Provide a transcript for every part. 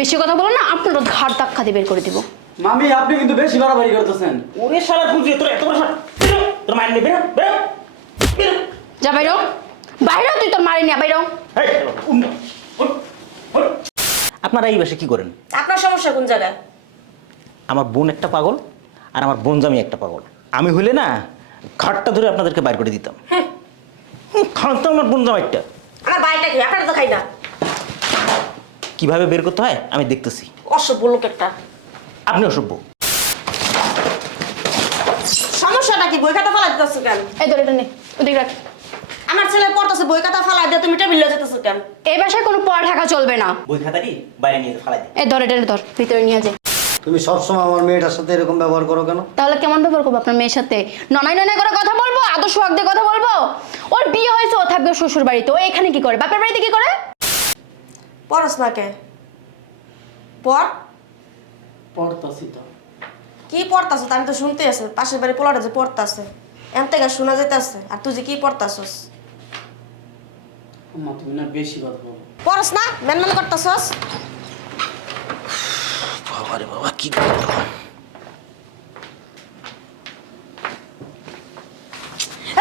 বেশি কথা বলো না আপনার ঘাড় ধাক্কা দিয়ে বের করে দিব। মামি আপনি কিন্তু বেশি বাড়াবাড়ি করতেছেন। ওরে শালা খুঁজে তোর এত বড় শালা। তোর মায়ের নেবে না বেরো বেরো যা বাইরো বাইরেও তুই তোর মারি নিয়ে বাইরো। আপনারা এই বাসে কি করেন? আপনার সমস্যা কোন জায়গায়? আমার বোন একটা পাগল আর আমার বোন জামি একটা পাগল। আমি হইলে না ঘাটটা ধরে আপনাদেরকে বাইর করে দিতাম। খান তো আমার বোন জামাইটা। আমার বাড়িটা কি? আপনারা তো খাই না। কীভাবে বের করতে হয় আমি দেখতেছি। অসভ্য লোক একটা। আপনি অসভ্য। সমস্যাটা কি বই খাতা ফালাই দিতেছো কেন? এই ধরে এটা নে ওদিকে রাখ। আমার ছেলে পড়তেছে বই খাতা ফালাই দিয়ে তুমি টেবিলে যেতেছো কেন? এই বাসায় কোনো পড়া ঢাকা চলবে না। বই খাতাটি বাইরে নিয়ে ফালাই দিই। এই ধর এটা ধর ভিতরে নিয়ে যায় তুমি সবসময় আমার মেয়েটার সাথে এরকম ব্যবহার করো কেন? তাহলে কেমন ব্যবহার করব আপনার মেয়ের সাথে? ননাই ননাই করে কথা বলব আদর্শ হক দিয়ে কথা বলব? ওর বিয়ে হয়েছে ও থাকবে শ্বশুর বাড়িতে ও এখানে কি করে? বাপের বাড়িতে কি করে? পড়স না কে? পড়। পড়তাছি তো। কি পড়তাছো? আমি তো শুনতে আছে। পাশের বাড়ি পোলাটা যে পড়তাছে। এম থেকে শোনা যেতেছে আর তুই যে কি পড়তাছস? আম্মা তুমি না বেশি কথা বলো। পড়স না? মেন মেন করতাছস? বাবা রে বাবা কি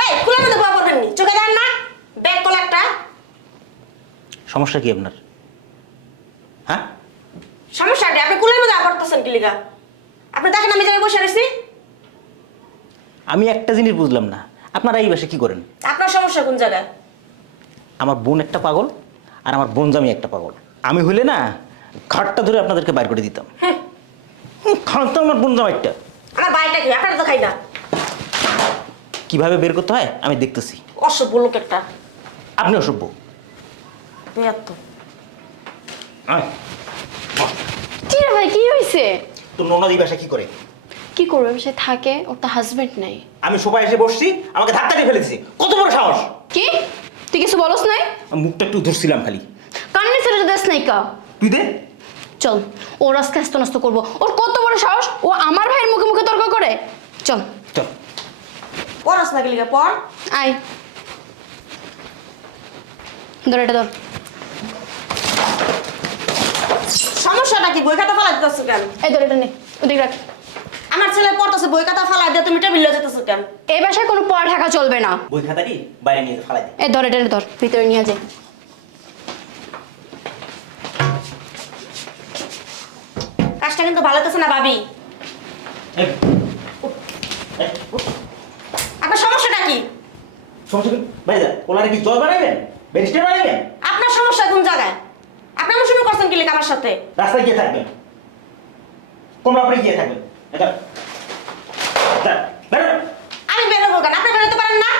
এই পড়বেন নি। চোখে দেন না। ব্যাগ তোলা একটা। সমস্যা কি আপনার? হ্যাঁ? সমস্যাটা আপনি কুলের মধ্যে কি লিগা? আপনি দেখেন আমি জায়গায় বসে রয়েছি। আমি একটা জিনিস বুঝলাম না। আপনারা এই বাসে কি করেন? আপনার সমস্যা কোন জায়গায়? আমার বোন একটা পাগল আর আমার বোন জামি একটা পাগল। আমি হইলে না ঘাটটা ধরে আপনাদেরকে বাইর করে দিতাম। তো আমার বোন জামাইটা। আমার বাড়িটা কি? আপনারা তো খাই না। কীভাবে বের করতে হয়? আমি দেখতেছি। অসভ্য লোক একটা। আপনি অসভ্য। বেয়াত্ত আয়। কি রে ভাই কি হয়েছে তো ননদ এই কি করে? কি করবে? সে থাকে ওর তো হাজবেন্ড নাই। আমি সোফায় এসে বসছি আমাকে ধাক্কা দিয়ে ফেলেছি। কত বড় সাহস! কি? তুই কিছু বলস নাই? আমি মুখটা একটু ধরছিলাম খালি। কান্নি ছেড়ে দেশ নাই কা। তুই দে। চল ওর আজকে আস্ত নষ্ট করব। ওর কত বড় সাহস? ও আমার ভাইয়ের মুখে মুখে তর্ক করে। চল। চল। পড়াস না লিগা পড়। আয়। ধর এটা ধর। সমস্যাটা কি? বই খাতা ফালাই দিতেছো কেন? এই ধর এটা নে ওদিকে রাখ। আমার ছেলে পড়তেছে বই খাতা ফালাই দিয়ে তুমি টেবিলে যেতেছো কেন? এই বাসায় কোনো পড়া ঢাকা চলবে না। বই খাতাটি বাইরে নিয়ে ফালাই দে। এই ধর এটা ধর ভিতরে নিয়ে যায় কাজটা কিন্তু ভালো হতেছে না ভাবি। আপনার সমস্যাটা কি? সমস্যা কি? বাইরে যা ওনারা কি জল বানাইবেন? ব্যারিস্টার বানাইবেন? আপনার সমস্যা কোন জায়গায়? আমার শুরু করছেন কি লিগা আমার সাথে? রাস্তায় গিয়ে থাকবেন। কোন আপনি গিয়ে থাকবেন? এটা আমি বেরোবো কেন? আপনি বেরোতে পারেন না?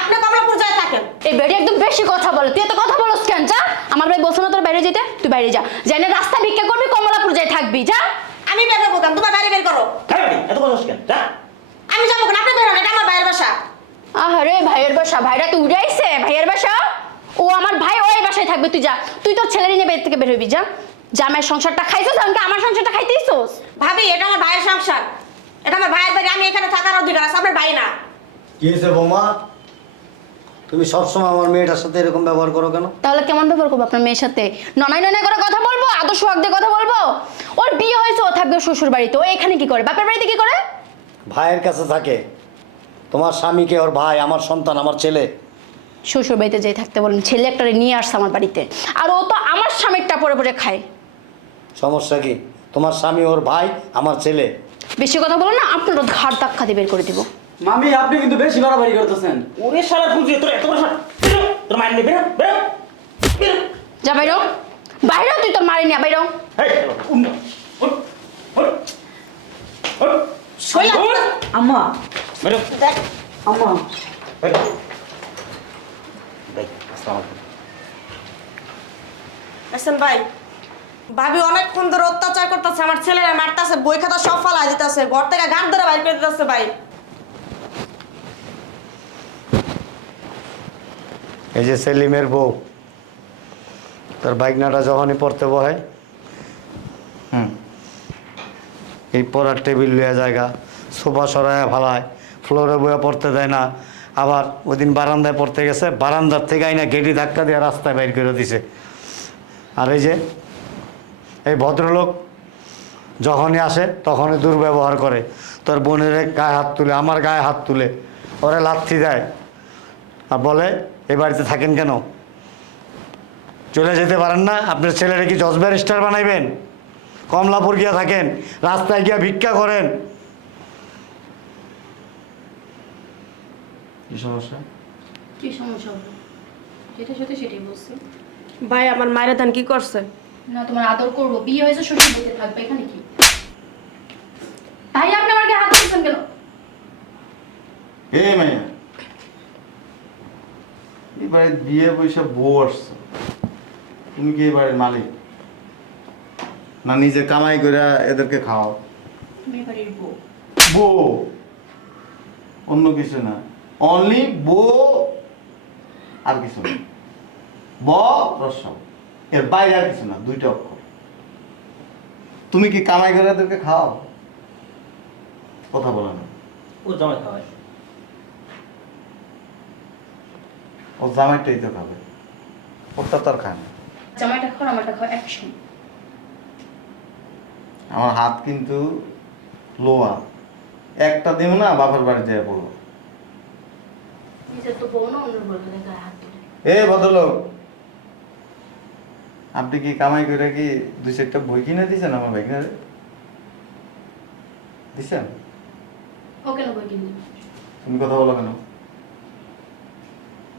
আপনি কমলাপুর যায় থাকেন। এই বেড়ে একদম বেশি কথা বলে। তুই এত কথা বলস কেন? যা। আমার ভাই বলছো না তোর বাইরে যেতে তুই বাইরে যা। যাই না রাস্তা ভিক্ষা করবি কমলাপুর যাই থাকবি। যা। আমি বেরোবো কেন? তোমার বাড়ি বের করো। হ্যাঁ এত কথা কেন? যা। আমি যাব কেন? আপনি বেরোন এটা আমার বাইরের বাসা। আরে ভাইয়ের বাসা। ভাইরা তুই উড়াইছে ভাইয়ের বাসা? ও আমার ভাই ওই বাসায় থাকবে তুই যা। তুই তোর ছেলের নিয়ে বের থেকে বের হবি যা। জামাইয়ের সংসারটা খাইছিস আমাকে আমার সংসারটা খাইতেইছস? ভাবি এটা আমার ভাইয়ের সংসার। এটা আমার ভাইয়ের বাড়ি আমি এখানে থাকার অধিকার আছে আপনার ভাই না। কি হয়েছে বৌমা? তুমি সবসময় আমার মেয়েটার সাথে এরকম ব্যবহার করো কেন? তাহলে কেমন ব্যবহার করব আপনার মেয়ের সাথে? ননাই ননাই করে কথা বলব আদর্শ হক দিয়ে কথা বলব? ওর বিয়ে হয়েছে ও থাকবে শ্বশুর বাড়িতে ও এখানে কি করে? বাপের বাড়িতে কি করে? ভাইয়ের কাছে থাকে। তোমার স্বামীকে ওর ভাই আমার সন্তান আমার ছেলে। শ্বশুর বাড়িতে যাই থাকতে বলেন ছেলে একটা নিয়ে আসছে আমার বাড়িতে। আর ও তো আমার স্বামীরটা পরে পরে খায়। সমস্যা কি? তোমার স্বামী ওর ভাই আমার ছেলে? বেশি কথা বলো না আপনার ঘাড় ধাক্কা দিয়ে বের করে দিব। মামি আপনি কিন্তু বেশি বাড়াবাড়ি করতেছেন। ওরে শালা খুঁজে তোর এত বড় শালা তোর মায়ের নেবে না বেরো বেরো যা বাইরো বাইরেও তুই তোর মারি নিয়ে বাইরো এই, উঠ, উঠ, উঠ, উঠ, শৈলা আম্মা। বেরো, দেখ আম্মা। বেরো। ভাই, আসসালামু আলাইকুম। এসেন ভাই ভাবি অনেকক্ষণ ধরে অত্যাচার করতেছে আমার ছেলেরা মারতেছে বই খাতা সব ফালাই দিতেছে ঘর থেকে গান ধরে বাইর করে দিতেছে ভাই এই যে সেলিমের বউ তার বাইকনাটা যখনই পড়তে বহে হুম এই পড়ার টেবিল লইয়া জায়গা সোফা সরাইয়া ফালায় ফ্লোরে বইয়া পড়তে দেয় না আবার ওদিন বারান্দায় পড়তে গেছে, বারান্দার থেকে আইনা গেটি ধাক্কা দিয়ে রাস্তায় বাইর করে দিছে। আর এই যে, এই ভদ্রলোক যখনই আসে, তখনই দুর্ব্যবহার করে। তোর বোনের গায়ে হাত তুলে, আমার গায়ে হাত তুলে, ওরা লাথি দেয়। আর বলে এই বাড়িতে থাকেন কেন? চলে যেতে পারেন না, আপনার ছেলেরা কি জজবার স্টার বানাইবেন? কমলাপুর গিয়া থাকেন, রাস্তায় গিয়া ভিক্ষা করেন। কি সমস্যা? কি সমস্যা হবে? যেটা সত্যি সেটাই বলছি। ভাই আমার মায়ের ধান কি করছে? না তোমার আদর করব। বিয়ে হয়েছে শ্বশুর বাড়িতে থাকবে এখানে কি? ভাই আপনি গায়ে হাত দিচ্ছেন কেন? এ মাইয়া এবারে বিয়ে পয়সা বউ আসছে। তুমি কি এবারের মালিক? না নিজে কামাই করে এদেরকে খাও তুমি বাড়ির বউ। বউ? অন্য কিছু না। অনলি বউ আর কিছু না। ব রসম এর বাইরে আর কিছু না দুইটা অক্ষর। তুমি কি কামাই করে এদেরকে খাও কথা বলে না। ও জামাই খাওয়ায়। ও জামাইটাই তো খাবে। ওটা তো আর খায় না। জামাইটা খাও আমারটা খাও একসঙ্গে। আমার হাত কিন্তু লোয়া। একটা দিব না বাপের বাড়ি যেয়ে পড়ব নিজের তো বউ না অন্য বউ হলে গায়ে হাত তুলে এ ভদ্রলোক আপনি কি কামাই করে কি দুই চারটা বই কিনে দিয়েছেন আমার ভাইগনারে দিছেন তুমি কথা বলো কেন?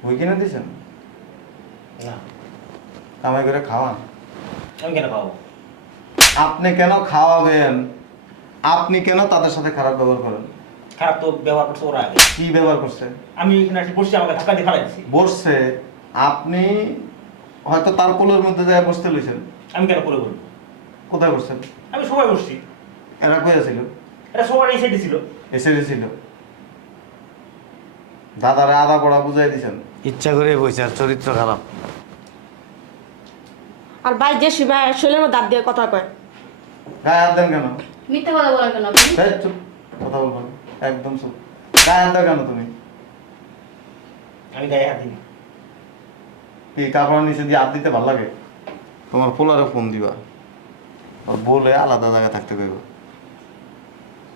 বই কিনে দিয়েছেন? না। কামাই করে খাওয়ান? আমি কেন খাওয়াবো? আপনি কেন খাওয়াবেন? আপনি কেন তাদের সাথে খারাপ ব্যবহার করেন? খারাপ তো ব্যবহার করছে ওরা আগে। কি ব্যবহার করছে? আমি এখানে আসি বসছি আমাকে ধাক্কা দিয়ে ফালাই বসছে? আপনি হয়তো তার কোলের মধ্যে যায় বসতে লইছেন। আমি কেন করে বলব কোথায় বসছেন? আমি সবাই বসছি। এরা কই আছিল? এটা সবার এই সাইডে ছিল। এসে ছিল। দাদারে আদা পড়া বুঝাই দিছেন। ইচ্ছা করে বসে আর চরিত্র খারাপ। আর ভাই যে শিবা শৈলের মধ্যে দাঁত দিয়ে কথা কয়। গায়ে হাত দেন কেন? মিথ্যা কথা বলেন কেন আপনি? চুপ কথা বলবেন। একদম চুপ গায়ে হাত কেন তুমি? আমি গায়ে হাত দিই কি কাপড় নিচে দিয়ে হাত দিতে ভালো লাগে? তোমার পোলারে ফোন দিবা। আর বলে আলাদা জায়গায় থাকতে কইব।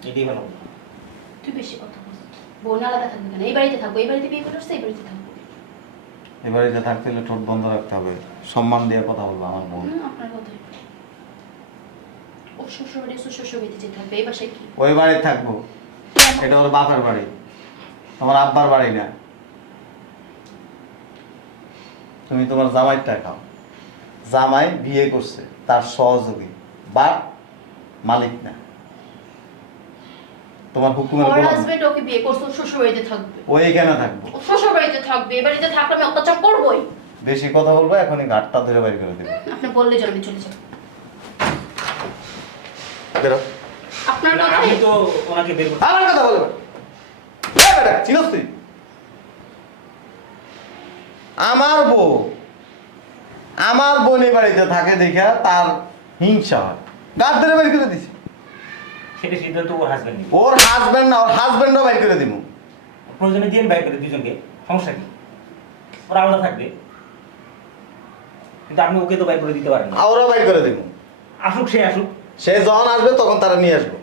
এটাই ভালো। তুই বেশি কথা বল। বোন আলাদা থাকবে কেন? এই বাড়িতে থাকব এই বাড়িতে বিয়ে করে আসছে এই বাড়িতে থাকব এবারে যে থাকতে হলে ঠোঁট বন্ধ রাখতে হবে। সম্মান দিয়ে কথা বলব আমার বোন আপনার ও শ্বশুর বাড়ি শ্বশুর বাড়িতে যেতে এই বাসায় কি? ওই বাড়ি থাকব। এটা ওর বাপের বাড়ি। তোমার আব্বার বাড়ি না। তুমি তোমার জামাইটা খাও। জামাই বিয়ে করছে তার সহযোগী বা মালিক না। তোমার হুকুমের ওর। হাজবেন্ড ওকে বিয়ে করছে শ্বশুর বাড়িতে থাকবে। ও এখানে থাকব। শ্বশুর বাড়িতে থাকবে এই বাড়িতে থাকলে আমি অত্যাচার করবোই। বেশি কথা বলব এখনই ঘাটটা ধরে বাইর করে দেবে। আপনি বললে চলবে চলে যাও বেরো। আপনার না, কথাই? আমি তো ওনাকে বের করতে আমার কথা বলবে বেটা চিনস তুই? আমার বউ আমার বোন বাড়িতে থাকে দেখা তার হিংসা হয়। গাছ ধরে বের করে দিছি। সেটা সিদ্ধান্ত ওর হাজবেন্ড ওর হাজবেন্ড না ওর হাজবেন্ডও বাইর করে দিব প্রয়োজনে দিয়ে বাইর করে দুজনকে সমস্যা কি? ওরা আলাদা থাকবে। কিন্তু আপনি ওকে তো বাইর করে দিতে পারেন না। ওরাও বাইর করে দিব আসুক সে আসুক। সে যখন আসবে তখন তারা নিয়ে আসব।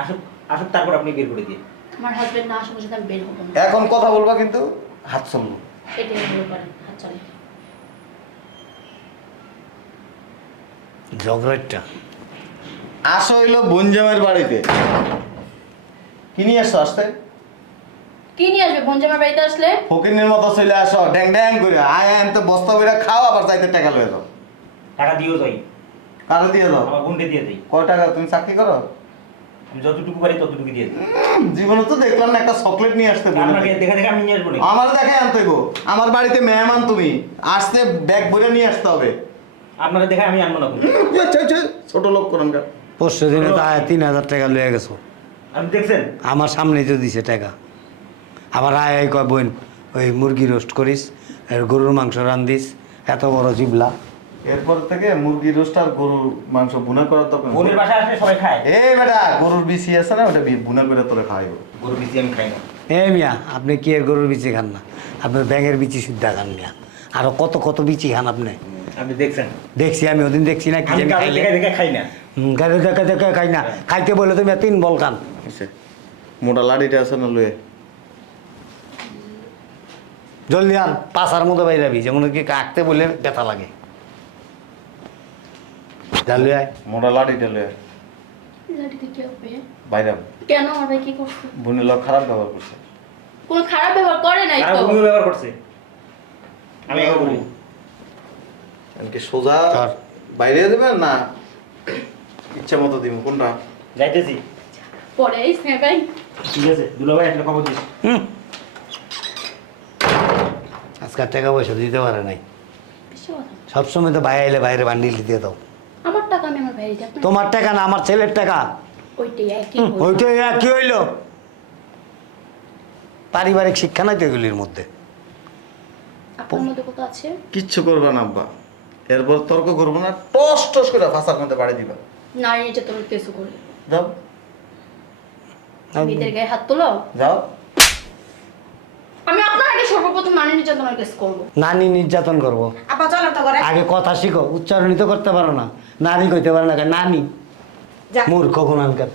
আসুক আসুক তারপর আপনি বের করে দিয়ে আমার হাজবেন্ড না আসা পর্যন্ত আমি বের হব না। এখন কথা বলবা কিন্তু হাত চলবো। এটাই বের করেন হাত চলে ঝগড়াটা আসো হইল বনজামের বাড়িতে। কি নিয়ে আসছো আসতে? কি নিয়ে আসবে? বঞ্জামার বাড়িতে আসলে? ফকিনের মতো চলে আসো ড্যাং ড্যাং করে। আয় তো বস্তা করে খাও আবার চাইতে টাকা লয়ে যাও। টাকা দিয়েও যাই। কারও দিয়ে দাও। আমার বোনকে দিয়ে দিই। কয় টাকা? তুমি চাকরি করো? আমি যতটুকু পারি ততটুকু দিয়ে দিই। জীবনে তো দেখলাম না একটা চকলেট নিয়ে আসতে বলে। আপনাকে দেখে দেখে আমি নিয়ে আসব নাকি? আমার দেখে আনতে গো আমার বাড়িতে মেহমান তুমি। আসতে ব্যাগ ভরে নিয়ে আসতে হবে। আপনারা দেখে আমি আনব না ছোট লোক কোনকার পরশু দিনে তো আয় তিন হাজার টাকা লয়ে গেছো। আপনি দেখছেন? আমার সামনে তো দিছে টাকা। আবার আয় আয় কয় বোন ওই মুরগি রোস্ট করিস আর গরুর মাংস রান্ধিস এত বড় জিবলা। এরপর থেকে মুরগি রোস্ট আর গরুর মাংস বুনা করার তো বোনের বাসায় আসলে সবাই খায়। এ বেটা গরুর বিচি আছে না ওটা বুনা করে তোরে খাইব গরু বিচি আমি খাই না। এ মিয়া আপনি কি এর গরুর বিচি খান না? আপনি ব্যাঙের বিচি সুদ্ধা খান মিয়া। আরও কত কত বিচি খান আপনি? আপনি দেখছেন? দেখছি আমি ওদিন দেখছি না কি আমি দেখে দেখে খাই না। গাড়ি দেখে দেখে খাই না। খাইতে বলে তুমি তিন বল খান। মোটা লাড়িটা আছে না লয়ে? জলদি আন পাশার মধ্যে বাইরাবি যেমন কি কাকতে বললে ব্যথা লাগে। জানলি আয়। লয়ে লাঠিতে কি হবে? বাইরে কেন আমার ভাই কি করছে? বোনের লোক খারাপ ব্যবহার করছে। কোনো খারাপ ব্যবহার করে নাই তো? ব্যবহার করছে। আমি বলি সোজা। বাইরে দেবেন না? ইচ্ছা মতো দিব কোনটা? যাইতেছি। পরে আইসে ভাই। ঠিক আছে দুলা ভাই একটা খবর দিস। হুম। আজকাল টাকা পয়সা দিতে পারে নাই। সবসময় তো ভাই আইলে বাইরে বান্ডিল দিয়ে দাও। টাকা আমি আমার ভাই দিই তোমার টাকা না আমার ছেলের টাকা। ওইটাই একই ওইটাই কি হইল। পারিবারিক শিক্ষা নাই তো এগুলির মধ্যে। আপনার মধ্যে কত আছে? কিচ্ছু করবে না আব্বা। এরপর তর্ক করব না টস টস করে ফাঁসার মধ্যে বাড়ি দিবা। নারী নির্যাতন কেসও করে যাও। মেয়েদের গায়ে হাত তোলো? যাও। আপনার আগে সর্বপ্রথম নারী নির্যাতনের কেস করব। নানি নির্যাতন করব। আপা চলো তো করে আগে কথা শিখো উচ্চারণই তো করতে পারো না। নানি কইতে পারো না? নানি। মূর্খ কোনকার